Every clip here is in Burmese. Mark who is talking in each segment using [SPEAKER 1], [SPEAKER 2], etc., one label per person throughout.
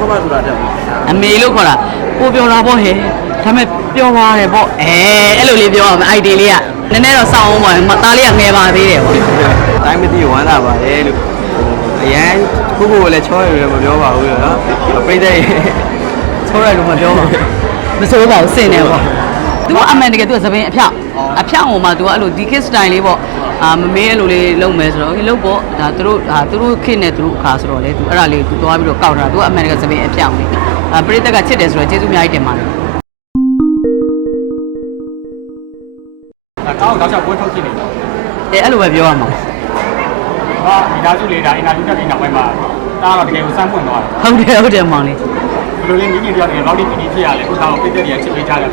[SPEAKER 1] ခေါ်ပါဆိုတာတက်
[SPEAKER 2] အမေလို့ခေါ်တာကိုပြောတာပေါ့ဟဲ့ဒါပေမဲ့ပြောပါတယ်ပေါ့အဲအဲ့လိုလေးပြောအောင်အိုက်ဒီလေးကနည်းနည်းတော့စောင်းအောင်ပါမသားလေးကငယ်ပါသေးတယ်ပေါ့
[SPEAKER 1] တိုင်းမသိဝမ်းသာပါတယ်လို့အရန်ခုခုလည်းချောရရမပြောပါဘူးနော်ပြိတ္တရဲ့
[SPEAKER 2] ချိုးရလို့မပြောပါဘူးမစိုးပါဘူးစင်တယ်ပေါ့သူကအမှန်တကယ်သူကသပင်အဖြောက်အဖြောက်ဟိုမှာသူကအဲ့လိုဒီ kit style လေးပေါ့ အာမမေးအဲ့လိုလေးလုပ်မယ်ဆိုတော့ဟိလုပ်ပေါ့ဒါသူတို့ဟာသူတို့ခစ်နဲ့သူတို့အခါဆိုတော့လေသူအဲ့ဒါလေးသူသွားပြီးတော့ကောက်တာသူကအမှန်တကယ်သပင်အဖြောက်နေအာပရိသတ်ကချစ်တယ်ဆိုတော့ကျေးဇူးအများကြီးတင်ပါတယ်
[SPEAKER 3] ဒါကောင်းတော့ချက်ပွဲထုတ်ကြည့်နေတော့
[SPEAKER 2] အဲအဲ့လိုပဲပြောရမှာ
[SPEAKER 3] ဟာဒီသားစုလေးဒါအင်တာဗျူးတက်ပြီးနောက်ပိုင်းမှာဒါတော့တကယ်ကိုစမ်းပွင့်သွားတယ်
[SPEAKER 2] ဟုတ်တယ်ဟုတ်တယ်မောင်လေး
[SPEAKER 3] ဘယ် လိုလဲမိမိတယောက်တကယ်ဘောက်ဒီပီတီဖြစ်ရလဲခုသားကိုပြည့်တဲ့တွေကချစ်ပေးကြတယ်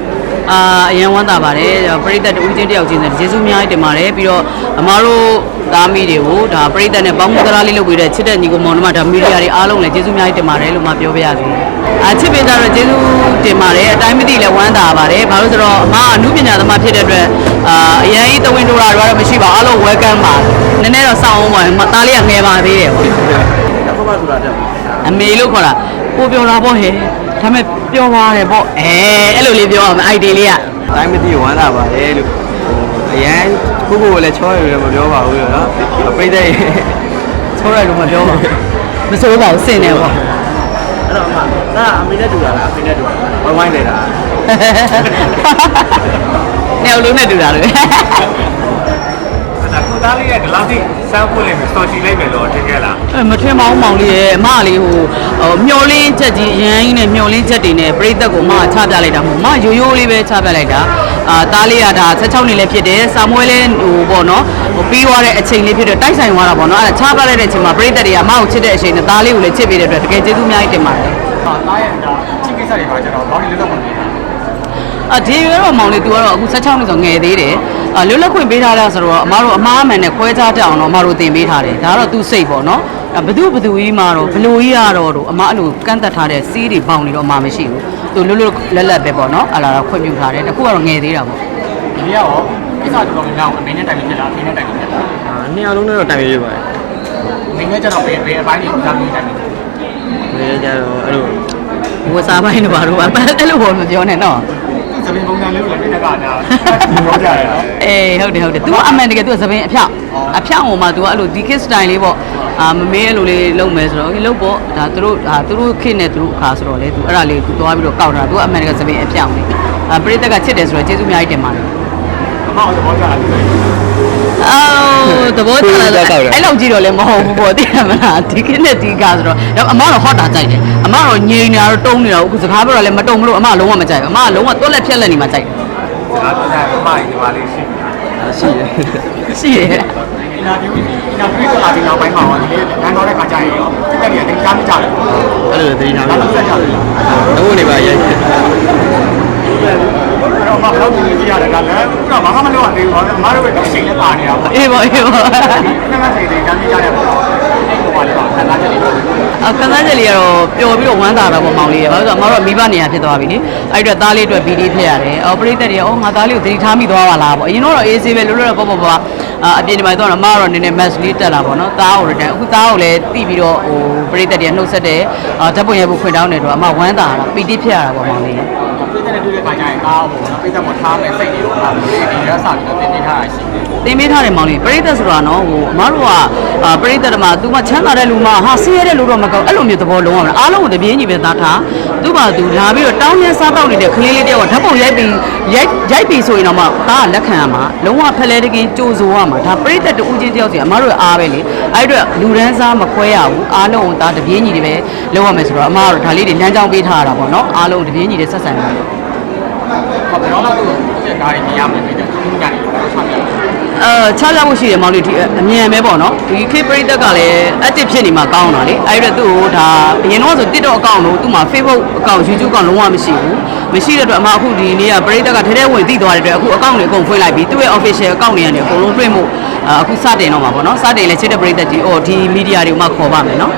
[SPEAKER 2] အာအရင်ဝမ်းသာပါတယ်ပရိသတ်တူချင်းတယောက်ချင်းနဲ့ကျေးဇူးအများကြီးတင်ပါတယ်ပြီးတော့အမားတို့သားမီးတွေကိုဒါပရိသတ်နဲ့ပေါင်းမှုသလားလေးလုပ်ပြီးတဲ့ချစ်တဲ့ညီကိုမောင်တို့မှဒါမီဒီယာတွေအားလုံးလည်းကျေးဇူးအများကြီးတင်ပါတယ်လို့မှပြောပြရစီအာချစ်ပေးကြတော့ကျေးဇူးတင်ပါတယ်အတိုင်းမသိလည်းဝမ်းသာပါတယ်ဘာလို့ဆိုတော့အမအမှုပညာသမားဖြစ်တဲ့အတွက်အာအရင်ကြီးတဝင်းတိုးတာတွေကတော့မရှိပါဘူးအားလုံး welcome ပါနည်းနည်းတော့စောင်းအောင်ပါမသားလေးကငယ်ပါသေးတယ်ပေါ့
[SPEAKER 1] ခေါ်ပါဆိုတာတက်
[SPEAKER 2] အမေလို့ခေါ်တာ ကိုပြောတာပေါ့ဟဲ့ဒါပေမဲ့ပြောပါတယ်ပေါ့အဲအဲ့လိုလေးပြောအောင်အိုက်ဒီလေးက
[SPEAKER 1] တိုင်းမသိဝမ်းသာပါတယ်လို့အရန်ခုခုလည်းချောရရမပြောပါဘူးနော်ပြိတ္တရဲ့
[SPEAKER 2] ချိုးရလို့မပြောပါဘူးမစိုးပါဘူးစင်တယ်ပေါ့
[SPEAKER 1] အဲ့တော့အမဒါအမေနဲ့တူတာလားအမေနဲ့တူတာဝိုင်းဝိုင်းနေတာ
[SPEAKER 2] နေအောင်လုံးနဲ့တူတာလေ
[SPEAKER 3] ဒါခုသား လေးရဲ့ဒီလောက်ထိစမ်းပွင့်လိမ့်မယ်စော်ချီလိုက်မယ်လို့ထင်ခဲ့လား
[SPEAKER 2] အဲမထင်ပါဘူးမောင်လေးရဲ့အမကလေးဟိုဟိုမျောလင်းချက်ကြီးအရန်ကြီးနဲ့မျောလင်းချက်တွေနဲ့ပြိသက်ကိုအမကချပြလိုက်တာမဟုတ်အမရိုးရိုးလေးပဲချပြလိုက်တာအာသားလေးကဒါ16နှစ်လည်းဖြစ်တယ်စာမွေးလည်းဟိုပေါ့နော်ဟိုပြီးသွားတဲ့အချိန်လေးဖြစ်တော့တိုက်ဆိုင်သွားတာပေါ့နော်အဲ့ဒါချပြလိုက်တဲ့အချိန်မှာပြိသက်တွေကအမကိုချစ်တဲ့အချိန်နဲ့သားလေးကိုလည်းချစ်ပေးတဲ့အတွက်တကယ်ကျေးဇူးအများကြီးတင်ပါတယ်
[SPEAKER 3] ဟာသားရဲ့ဒါချစ်ကိစ္စတွေပါကျတော့ဘောက်ဒီလွတ်တော့မနေတာ
[SPEAKER 2] အဒီရွယ်တော့မောင်လေး तू ကတော့အခု16နှစ်ဆိုငယ်သေးတယ်အ လွတ်လပ်ခွင့်ပေးထားတာဆိုတော့အမားတို့အမားအမှန်နဲ့ခွဲခြားကြအောင်တော့အမားတို့သင်ပေးထားတယ်ဒါကတော့ तू စိတ်ပေါ့နော်ဘသူဘသူကြီးမှာတော့ဘလူကြီးကတော့တော့အမားအဲ့လိုကန့်သက်ထားတဲ့စီးတွေပေါင်နေတော့အမားမရှိဘူး तू လွတ်လွတ်လက်လက်ပဲပေါ့နော်အဲ့လာတော့ခွင့်ပြုထားတယ်တခုကတော့ငယ်သေးတာပေါ့
[SPEAKER 3] ဒီရောကိစ္စတော်တော်များများအမေနဲ့တိုင်ဖြစ်လားအဖေနဲ့တိုင်ဖြစ်လား
[SPEAKER 1] နှစ်ယောက်လုံးနဲ့တော့တိုင်ပြရပါတယ်
[SPEAKER 3] အမေနဲ့ကျတော့ဘယ်ဘယ်အပိုင်းကိုသားပြီးတိုင်ဖြစ်
[SPEAKER 1] ဘယ်ကြတော့အဲ့လို
[SPEAKER 2] ဝစားပိုင်းတော့ဘာလို့အဲ့လိုဘောမပြောနဲ့နော်
[SPEAKER 3] သပင်ပုံစံလေးကိုလည်းပြတတ်တာဒါပြောကြရတယ်နော်
[SPEAKER 2] အေးဟုတ်တယ်ဟုတ်တယ်သူကအမှန်တကယ်သူကသပင်အဖြောက်အဖြောက်ဟိုမှာသူကအဲ့လိုဒီကစ်စတိုင်လေးပေါ့အာမမေးအဲ့လိုလေးလုပ်မယ်ဆိုတော့ဟေးလုပ်ပေါ့ဒါသူတို့ဟာသူတို့ခင့်နဲ့သူတို့အခါဆိုတော့လေသူအဲ့ဒါလေးသူသွားပြီးတော့ကောက်တာသူကအမှန်တကယ်သပင်အဖြောက်နေအာပရိသတ်ကချစ်တယ်ဆိုတော့ကျေးဇူးအများကြီးတင်ပါတယ်
[SPEAKER 3] အမကသဘောကျတယ်
[SPEAKER 2] အော်သဘောကျလာအဲ့လောက်ကြည့်တော့လည်းမဟုတ်ဘူးပေါ့သိရမလားဒီခစ်နဲ့ဒီကဆိုတော့အမကတော့ဟော့တာကြိုက်တယ်အမကတော့ငြိမ်နေတာတော့တုံးနေတာအခုစကားပြောတာလည်းမတုံမလို့အမလုံးဝမကြိုက်ဘူးအမကလုံးဝတွက်လက်ဖြက်လက်နေမှကြိုက်တယ်
[SPEAKER 3] ဒါတော့ဒါအမိုက်ဒီပါလေးရှိတယ်
[SPEAKER 1] ရှိတယ်
[SPEAKER 2] ရှိရဲ့
[SPEAKER 3] အင်တာဗျူးအင်တာဗျူးတော့လာပြီးနောက်ပိုင်းမှာတော့ဒီလေးလမ်းတော်တဲ့ခါကျရင်ရောတက်တက်ရတဲ့ကြားမကြတယ်
[SPEAKER 1] အဲ့လိုသတိထား
[SPEAKER 3] ဒါ
[SPEAKER 1] ပြီး
[SPEAKER 3] တော့ဆက်ကြတယ်
[SPEAKER 1] တော့နေပါရဲ့
[SPEAKER 3] အဲ့ တော့မဘလောက်ကြည့်ကြည့်ရတယ်ဒါလည်းခုတော့ဘာမှမလုပ်ရသေးဘူး။အမားတို့ကတော့စိတ်လည်းပါနေတာပေါ့။
[SPEAKER 2] အေးပေါ့အေးပေါ့
[SPEAKER 3] ဒီကနေ့စိတ်တွေကြားကြည့်ကြရပေါ့။အဲ့ဟိုပါလေတော့ခဏချက်လေးပေါ့
[SPEAKER 2] အခန်းသားချက်လေးကတော့ပျော်ပြီးတော့ဝမ်းသာတာပေါ့မောင်လေးရဘာလို့လဲဆိုတော့အမတို့ကမိဘနေရာဖြစ်သွားပြီလေအဲ့ဒီတော့သားလေးအတွက်ဘီဒီဖြစ်ရတယ်အော်ပရိသတ်တွေကအော်ငါသားလေးကိုတတိထားမိသွားပါလားပေါ့အရင်တော့အေးဆေးပဲလွတ်လွတ်ပေါ့ပေါ့ပေါ့အပြင်ဒီမှာတော့အမကတော့နည်းနည်း match လေးတက်လာပေါ့နော်သားကိုလည်းအခုသားကိုလည်းတီးပြီးတော့ဟိုပရိသတ်တွေကနှုတ်ဆက်တယ်အာဓာတ်ပုံရိုက်ဖို့ခွင့်တောင်းတယ်တော့အမဝမ်းသာတာပီတိဖြစ်ရတာပေါ့မောင်လေး။
[SPEAKER 3] ပိတ် တဲ့တွေ့တဲ့ခါကျရင်ကားပေါ့နော်။ပိတ်တဲ့မှာထားမယ်စိတ်တွေကိုထားမယ်။ဒီရစပြီးတော့တင်ပြထားတာရှိတယ်
[SPEAKER 2] သင်ပေးထားတယ်မောင်လေးပရိသတ်ဆိုတာနော်ဟိုအမတို့ကအာပရိသတ်တမှာ तू မချမ်းသာတဲ့လူမဟာဆင်းရဲတဲ့လူတော့မကောက်အဲ့လိုမျိုးသဘောလုံးအောင်အားလုံးကိုတပြင်းကြီးပဲသားထားသူ့ဘာသူလာပြီးတော့တောင်းရစားပေါက်နေတဲ့ကလေးလေးတယောက်ကဓာတ်ပုံရိုက်ပြီးရိုက်ရိုက်ပြီးဆိုရင်တော့မှသားကလက်ခံရမှာလုံးဝဖက်လဲတကင်းကြိုးဆိုရမှာဒါပရိသတ်တူးချင်းတယောက်စီအမတို့အားပဲလေအဲ့အတွက်လူရန်စားမခွဲရဘူးအားလုံးကိုသားတပြင်းကြီးတွေပဲလုပ်ရမယ်ဆိုတော့အမတို့ဒါလေးတွေလမ်းကြောင်းပေးထားရတာပေါ့နော်အားလုံးတပြင်းကြီးတွေဆက်ဆံရမှာ။
[SPEAKER 3] ဟောဘယ်တော့မှသူ့ရဲ့ကားတွေမြင်ရမယ်ပြီးတော့သူ့ကနေတော့ချပြတယ်
[SPEAKER 2] အဲချလာဖို့ရှိတယ်မောင်လေးဒီအမြန်ပဲပေါ့နော်ဒီခေတ်ပရိသတ်ကလည်း active ဖြစ်နေမှာကောင်းတာလေအဲ့ဒါသူ့ကိုဒါအရင်တော့ဆို TikTok အကောင့်လို့သူ့မှာ Facebook အကောင့် YouTube အကောင့်လုံးဝမရှိဘူးမရှိတဲ့အတွက်အမအခုဒီနေ့ကပရိသတ်ကထဲထဲဝင်သိသွားတဲ့အတွက်အခုအကောင့်တွေအကုန်ဖွင့်လိုက်ပြီးသူ့ရဲ့ official အကောင့်တွေကနေအကုန်လုံးတွင်းမှုအခုစတင်တော့မှာပေါ့နော်စတင်လဲချစ်တဲ့ပရိသတ်ကြီးအော်ဒီ media တွေမှာခေါ်ပါမယ်နော်